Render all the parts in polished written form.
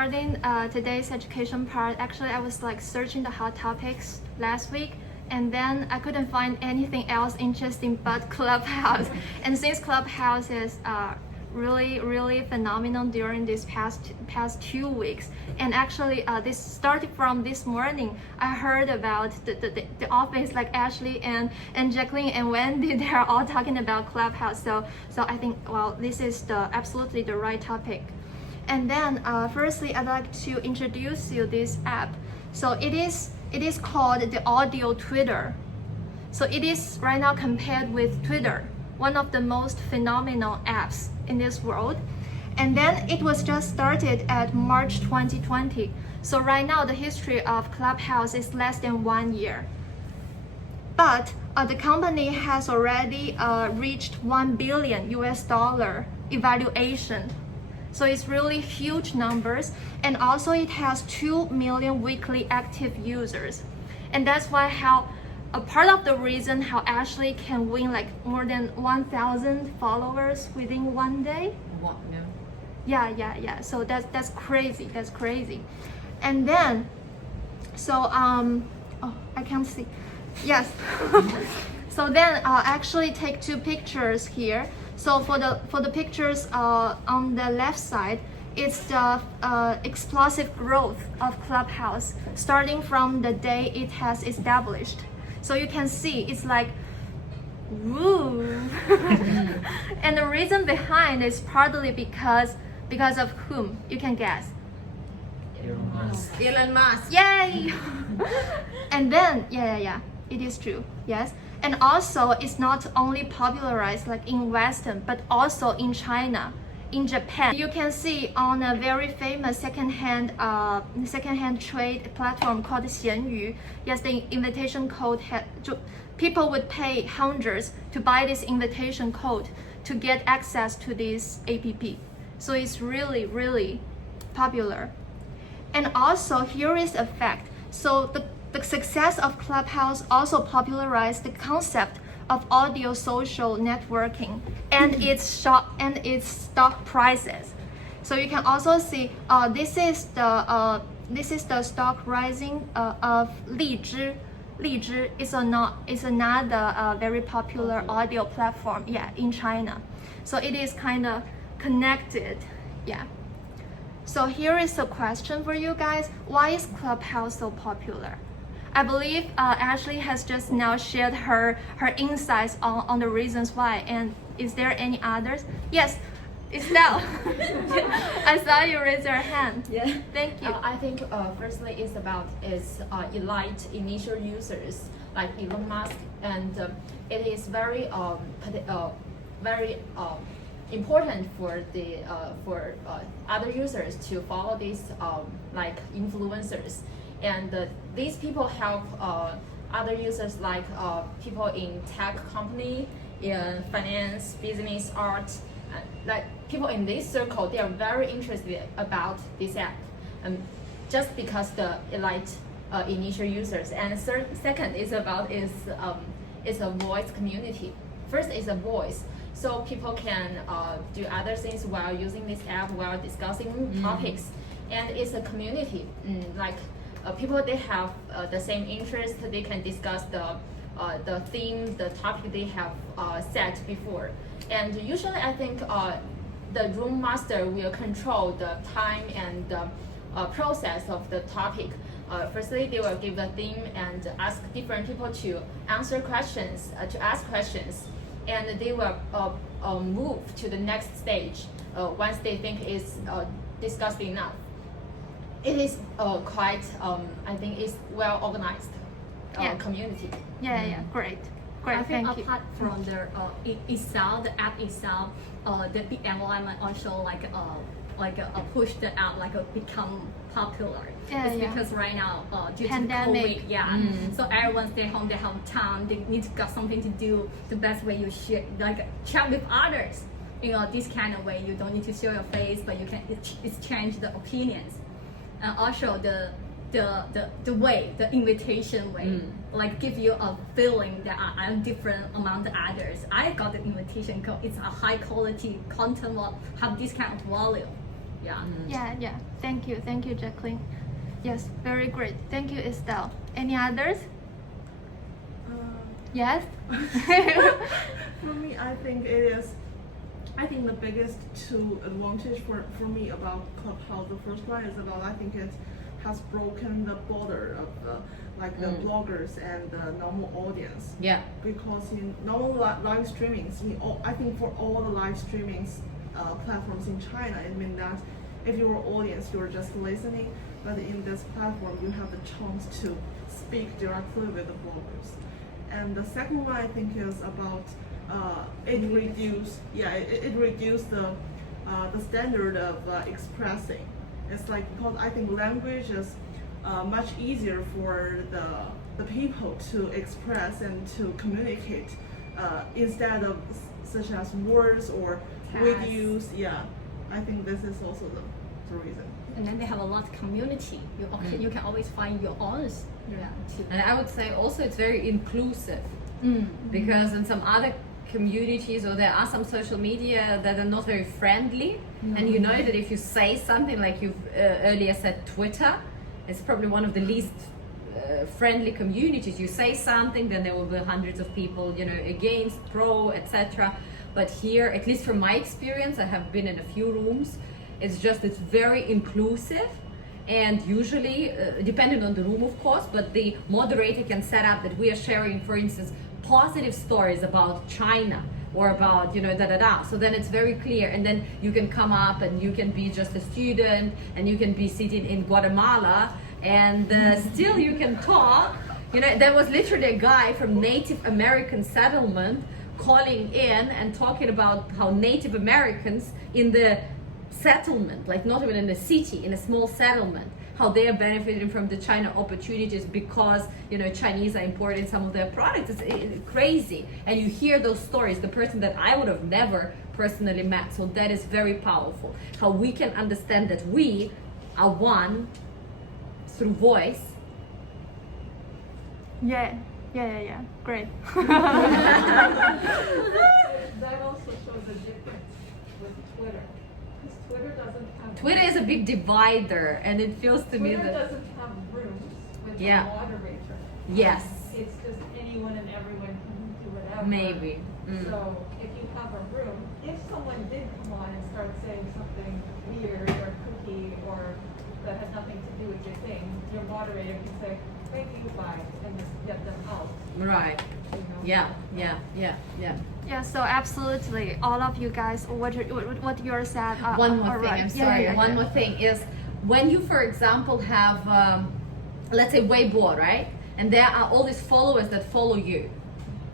regarding today's education part, actually I was like searching the hot topics last week, and then I couldn't find anything else interesting but Clubhouse. And since Clubhouse is really phenomenal during these past 2 weeks, and actually this started from this morning. I heard about the office, like Ashley and Jacqueline and Wendy, they're all talking about Clubhouse. So I think, well, this is absolutely the right topic. And then firstly, I'd like to introduce you this app. So it is called the Audio Twitter. So it is right now compared with Twitter, one of the most phenomenal apps in this world. And then it was just started at March 2020. So right now the history of Clubhouse is less than 1 year. But the company has already reached $1 billion evaluation. So it's really huge numbers, and also it has 2 million weekly active users. And that's why a part of the reason how Ashley can win like more than 1,000 followers within 1 day. What? No. Yeah. So that's crazy. And then, so oh, I can't see. Yes. So then actually take 2 pictures here. So for the pictures on the left side, it's the explosive growth of Clubhouse starting from the day it has established. So you can see it's like, woo. And the reason behind is partly because of whom? You can guess. Elon Musk. Yay! And then, yeah, it is true, yes. And also, it's not only popularized like in Western, but also in China, in Japan. You can see on a very famous secondhand trade platform called Xianyu. Yes, the invitation code people would pay hundreds to buy this invitation code to get access to this app. So it's really popular. And also, here is a fact. So the success of Clubhouse also popularized the concept of audio social networking and its stock prices. So you can also see this is the stock rising of Lizhi. Lizhi is another very popular audio platform, in China. So it is kind of connected, So here is a question for you guys. Why is Clubhouse so popular? I believe Ashley has just now shared her insights on the reasons why. And is there any others? Yes, Estelle. I saw you raise your hand. Yeah. Thank you. I think firstly it's about elite initial users like Elon Musk, and it is very important for the other users to follow these like influencers, and these people help other users like people in tech company, in finance, business, art, like people in this circle. They are very interested about this app, just because the elite initial users. And second is a voice community. First is a voice. So people can do other things while using this app, while discussing topics, and it's a community. Like people, they have the same interest. They can discuss the theme, the topic they have set before. And usually, I think the room master will control the time and the process of the topic. Firstly, they will give the theme and ask different people to answer questions, to ask questions. And they will move to the next stage once they think it's discussed enough. It is quite, I think, it's well organized community. Yeah, great. I think Thank you. apart from the the app itself, the big environment also push the app become popular. Because right now due Pandemic. to COVID, so everyone stay home, they have time, they need to got something to do. The best way you should chat with others. This kind of way you don't need to show your face, but you can exchange the opinions. And also the way, the invitation way, give you a feeling that I'm different among the others. I got the invitation code. It's a high quality content, will have this kind of volume. Yeah. Yeah. Thank you, Jacqueline. Yes, very great. Thank you, Estelle. Any others? Yes. For me, I think it is. I think the biggest two advantage for me about Clubhouse, the first one is about I think it has broken the border of the bloggers and the normal audience. Yeah. Because in normal live streamings, I think for all the live streamings platforms in China, it means that if you're an audience, you're just listening. But in this platform, you have the chance to speak directly with the bloggers. And the second one I think is about it reduced the standard of expressing. It's like because I think language is much easier for the people to express and to communicate instead of such as words or videos. Yeah, I think this is also the reason. And then they have a lot of community. You can always find your own. And I would say also it's very inclusive because in some other communities or there are some social media that are not very friendly, and you know that if you say something like you've earlier said Twitter, it's probably one of the least friendly communities. You say something, then there will be hundreds of people, against, pro, etc. But here, at least from my experience, I have been in a few rooms, it's very inclusive. And usually, depending on the room, of course, but the moderator can set up that we are sharing, for instance, positive stories about China or about, So then it's very clear. And then you can come up and you can be just a student and you can be sitting in Guatemala and still you can talk. There was literally a guy from Native American settlement calling in and talking about how Native Americans in the settlement, like not even in a city, in a small settlement, how they are benefiting from the China opportunities because Chinese are importing some of their products. It's crazy, and you hear those stories. The person that I would have never personally met. So that is very powerful. How we can understand that we are one through voice. Yeah. Great. That also shows a difference with Twitter. Because Twitter doesn't have. Twitter is a big divider, and it feels to me Twitter that. doesn't have rooms with Yeah. a moderator. Yes. It's just anyone and everyone can do whatever. Maybe. So if you have a room, if someone did come on and start saying something weird or kooky or that has nothing to do with your thing, your moderator can say, thank you, bye, and just get them out. Right. Yeah. Yeah, so absolutely, all of you guys, what you're said. One more are thing, right. I'm sorry. One more thing is when you, for example, have, let's say Weibo, right? And there are all these followers that follow you.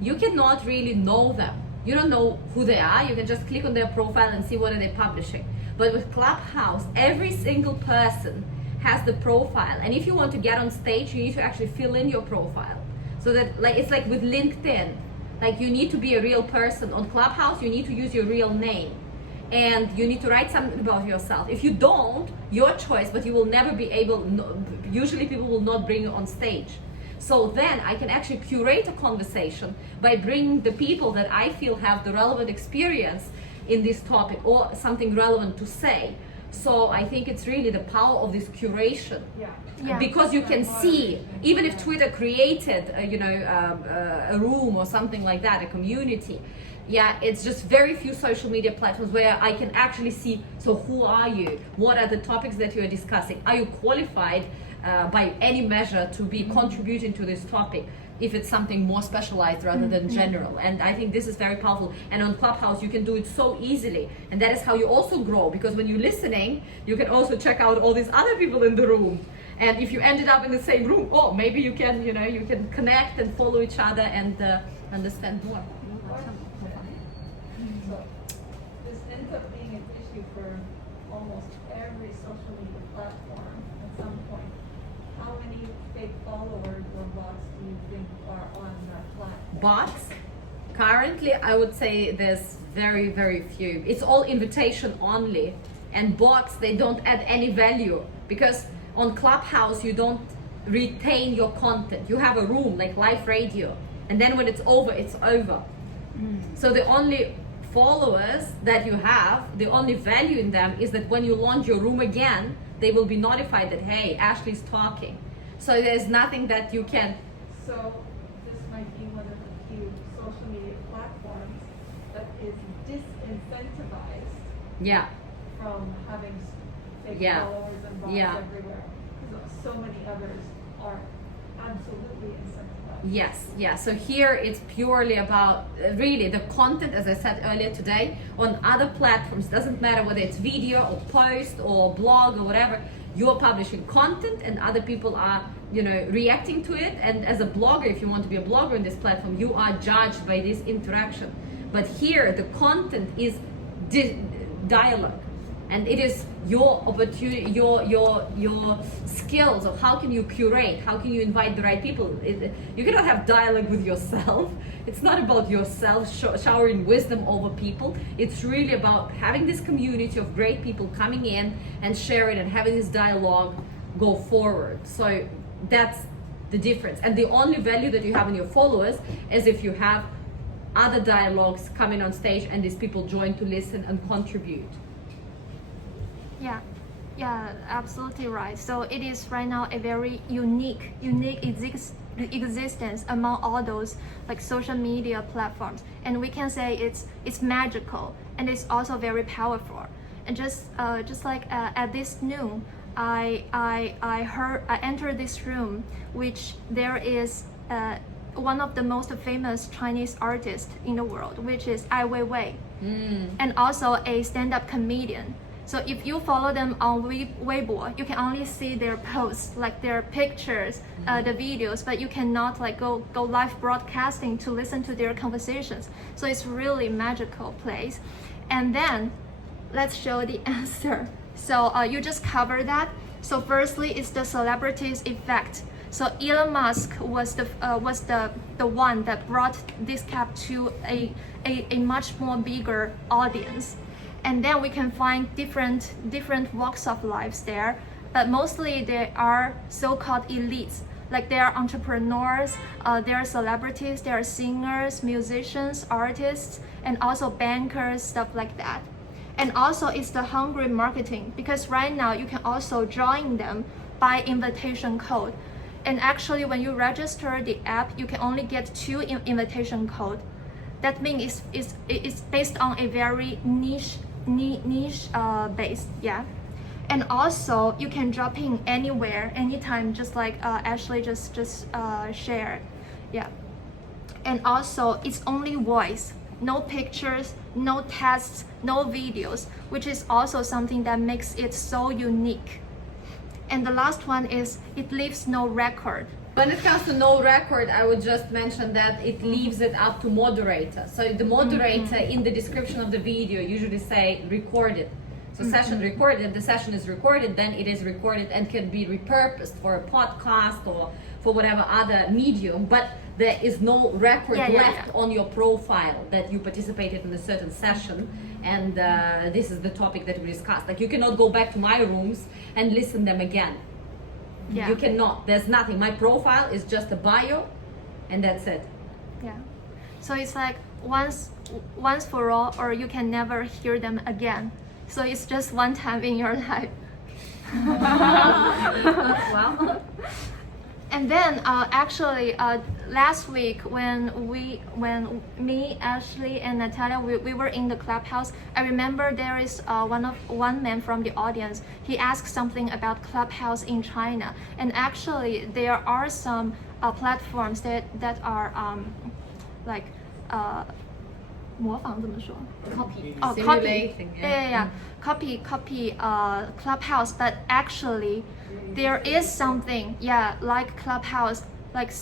You cannot really know them. You don't know who they are. You can just click on their profile and see what are they publishing. But with Clubhouse, every single person has the profile. And if you want to get on stage, you need to actually fill in your profile. So that it's like with LinkedIn. Like you need to be a real person. On Clubhouse, you need to use your real name. And you need to write something about yourself. If you don't, your choice, but you will never be able, usually people will not bring you on stage. So then I can actually curate a conversation by bringing the people that I feel have the relevant experience in this topic or something relevant to say. So I think it's really the power of this curation. Yeah. Because you can see, even if Twitter created, a room or something like that, a community, it's just very few social media platforms where I can actually see, so who are you? What are the topics that you are discussing? Are you qualified by any measure to be contributing to this topic? If it's something more specialized rather than general. And I think this is very powerful. And on Clubhouse, you can do it so easily. And that is how you also grow, because when you're listening, you can also check out all these other people in the room. And if you ended up in the same room, maybe you can, you can connect and follow each other and understand more. So this ends up being an issue for almost every social media platform at some point. How many fake followers or bots do you think are on that platform? Bots? Currently, I would say there's very, very few. It's all invitation only. And bots, they don't add any value, because on Clubhouse, you don't retain your content. You have a room like live radio, and then when it's over, it's over. So the only followers that you have, the only value in them is that when you launch your room again, they will be notified that, hey, Ashley's talking. So there's nothing that you can. So this might be one of the few social media platforms that is disincentivized Yeah. from having fake Yeah. followers and bots Yeah. everywhere. Because so many others are absolutely incentivized. Yes, yeah. So here it's purely about really the content, as I said earlier today, on other platforms. Doesn't matter whether it's video or post or blog or whatever. You're publishing content, and other people are, reacting to it. And as a blogger, if you want to be a blogger in this platform, you are judged by this interaction. But here, the content is dialogue. And it is your opportunity, your skills of how can you curate, how can you invite the right people. You cannot have dialogue with yourself. It's not about yourself showering wisdom over people. It's really about having this community of great people coming in and sharing and having this dialogue go forward. So that's the difference. And the only value that you have in your followers is if you have other dialogues coming on stage and these people join to listen and contribute. Yeah, absolutely right. So it is right now a very unique existence among all those like social media platforms, and we can say it's magical and it's also very powerful. And just like at this noon, I entered this room, which there is one of the most famous Chinese artists in the world, which is Ai Weiwei, and also a stand-up comedian. So if you follow them on Weibo, you can only see their posts, like their pictures, the videos, but you cannot like go live broadcasting to listen to their conversations. So it's really magical place. And then let's show the answer. So you just covered that. So firstly, it's the celebrities effect. So Elon Musk was the one that brought this cap to a much more bigger audience. And then we can find different walks of lives there, but mostly they are so-called elites. Like they are entrepreneurs, they are celebrities, they are singers, musicians, artists, and also bankers, stuff like that. And also it's the hungry marketing, because right now you can also join them by invitation code. And actually when you register the app, you can only get 2 invitation code. That means it's based on a very niche based, yeah. And also you can drop in anywhere, anytime, just like Ashley just shared, yeah. And also it's only voice, no pictures, no tests, no videos, which is also something that makes it so unique. And the last one is it leaves no record. When it comes to no record, I would just mention that it leaves it up to moderator. So the moderator in the description of the video usually say recorded. So session recorded, the session is recorded, then it is recorded and can be repurposed for a podcast or for whatever other medium, but there is no record left on your profile that you participated in a certain session. And this is the topic that we discussed. Like you cannot go back to my rooms and listen them again. Yeah. You cannot. There's nothing. My profile is just a bio, and that's it. Yeah. So it's like once for all, or you can never hear them again. So it's just one time in your life. Wow. And then actually last week when me, Ashley, and Natalia we were in the Clubhouse, I remember there is one man from the audience. He asked something about Clubhouse in China, and actually there are some platforms that are like 模仿怎么说 Copy. Oh, Simulating. copy. Yeah. Copy Clubhouse, but actually there is something, like Clubhouse, like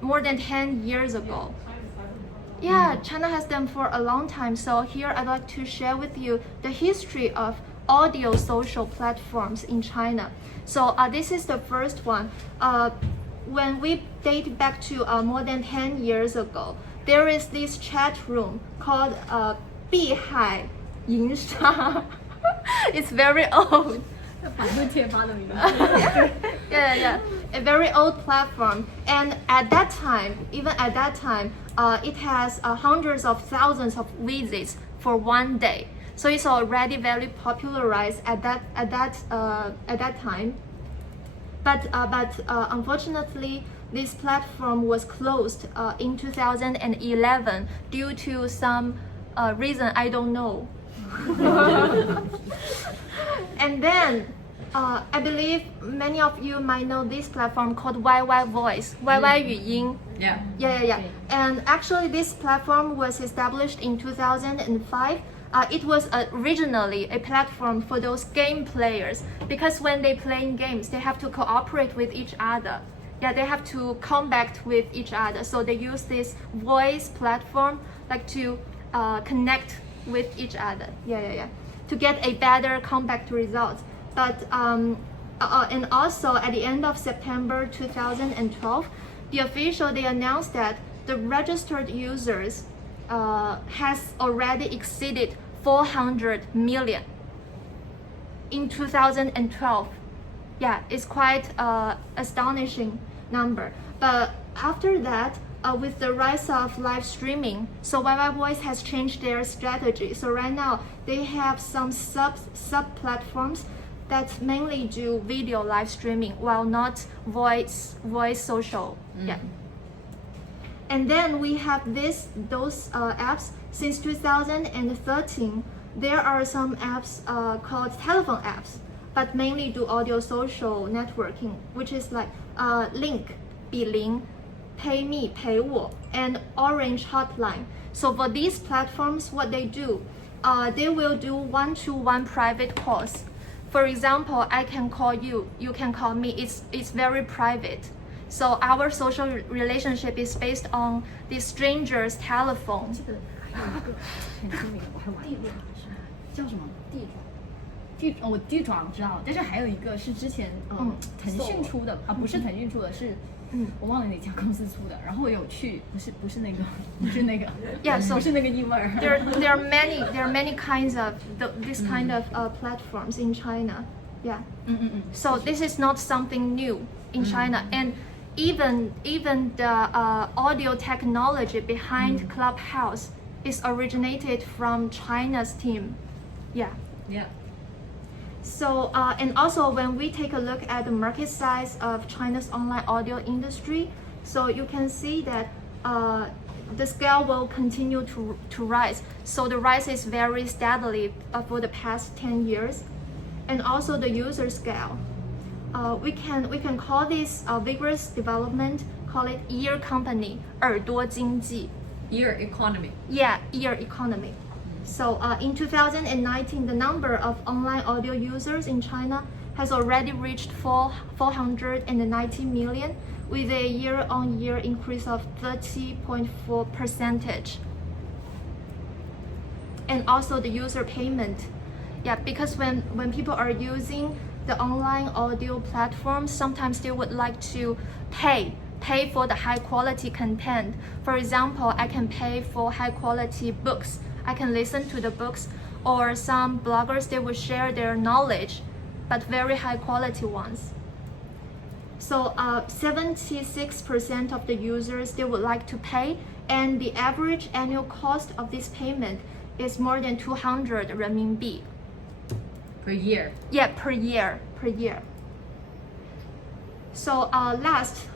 more than 10 years ago. Yeah, China has them for a long time. So here I'd like to share with you the history of audio social platforms in China. So this is the first one. When we date back to more than 10 years ago, there is this chat room called 碧海银沙. It's very old. 反对贴吧的名字。yeah. A very old platform, and at that time, even at that time, it has hundreds of thousands of visits for one day. So it's already very popularized at that time. But unfortunately, this platform was closed in 2011 due to some reason I don't know. And then I believe many of you might know this platform called YY Voice, YY 语音. Yeah. And actually, this platform was established in 2005. It was originally a platform for those game players, because when they play games, they have to cooperate with each other. Yeah, they have to combat with each other. So they use this voice platform like to connect with each other. Yeah. To get a better combat result. But and also at the end of September 2012, the official they announced that the registered users has already exceeded 400 million in 2012. Yeah, it's quite astonishing number. But after that, with the rise of live streaming, so YY Voice has changed their strategy. So right now they have some sub platforms that mainly do video live streaming, while not voice social. Yeah. And then we have those apps since 2013. There are some apps called telephone apps, but mainly do audio social networking, which is like Link, 比邻, PayMe, 陪我, and Orange Hotline. So for these platforms, what they do, they will do one-to-one private calls. For example, I can call you, you can call me. It's very private. So our social relationship is based on the stranger's telephone. 很出名，我还玩过，叫什么？地爪我知道，但是还有一个是之前腾讯出的啊，不是腾讯出的，是我忘了哪家公司出的。然后我有去，不是那个，不是那个 Yeah, so 不是那个异味儿。there are many kinds of this kind of platforms in China. Yeah. So this is not something new in China, and even the audio technology behind Clubhouse is originated from China's team. Yeah. So and also when we take a look at the market size of China's online audio industry, so you can see that the scale will continue to rise. So the rise is very steadily for the past 10 years, and also the user scale. We can call this vigorous development, call it ear company, 耳朵经济. Ear economy. Yeah, ear economy. So in 2019, the number of online audio users in China has already reached 490 million, with a year-on-year increase of 30.4%. And also the user payment. Yeah, because when people are using the online audio platforms, sometimes they would like to pay for the high quality content. For example, I can pay for high quality books. I can listen to the books, or some bloggers, they will share their knowledge, but very high quality ones. So 76% of the users, they would like to pay, and the average annual cost of this payment is more than 200 renminbi. Per year. Yeah, per year. So let's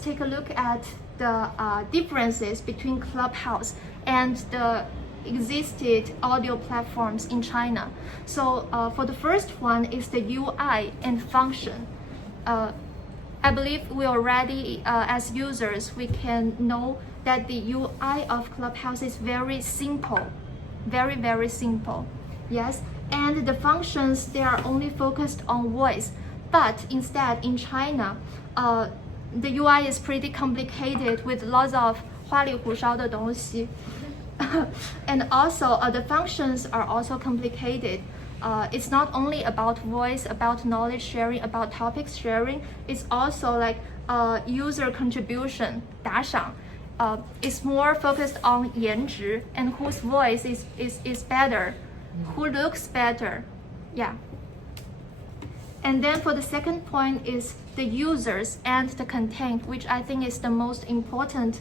take a look at the differences between Clubhouse and the existed audio platforms in China. So for the first one is the UI and function. I believe we already, as users, we can know that the UI of Clubhouse is very simple, very simple. Yes, and the functions, they are only focused on voice. But instead, in China, the UI is pretty complicated with lots of 花里胡哨的东西. And also, the functions are also complicated. It's not only about voice, about knowledge sharing, about topics sharing. It's also like user contribution, 打赏. It's more focused on 颜值 and whose voice is better, who looks better. Yeah. And then for the second point is the users and the content, which I think is the most important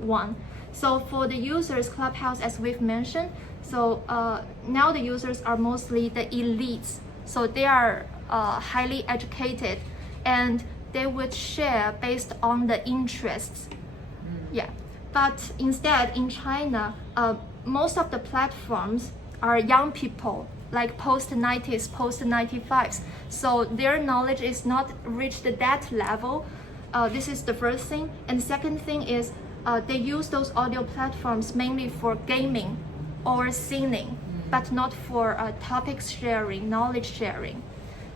one. So for the users, Clubhouse, as we've mentioned, so now the users are mostly the elites. So they are highly educated, and they would share based on the interests. Yeah. But instead, in China, most of the platforms are young people, like post-90s, post-95s. So their knowledge is not reached that level. This is the first thing. And the second thing is they use those audio platforms mainly for gaming or singing, but not for topics sharing, knowledge sharing.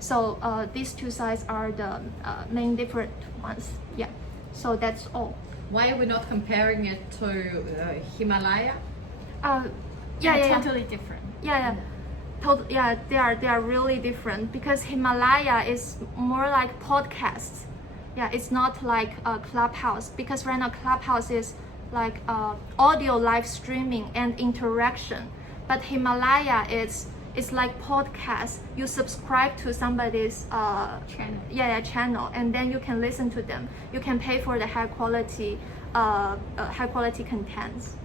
So these two sides are the main different ones. Yeah. So that's all. Why are we not comparing it to Himalaya? Yeah. Totally different. Yeah. Yeah, they are really different because Himalaya is more like podcasts. Yeah, it's not like a Clubhouse, because right now Clubhouse is like audio live streaming and interaction. But Himalaya is like podcast. You subscribe to somebody's Channel. channel, and then you can listen to them. You can pay for the high quality contents.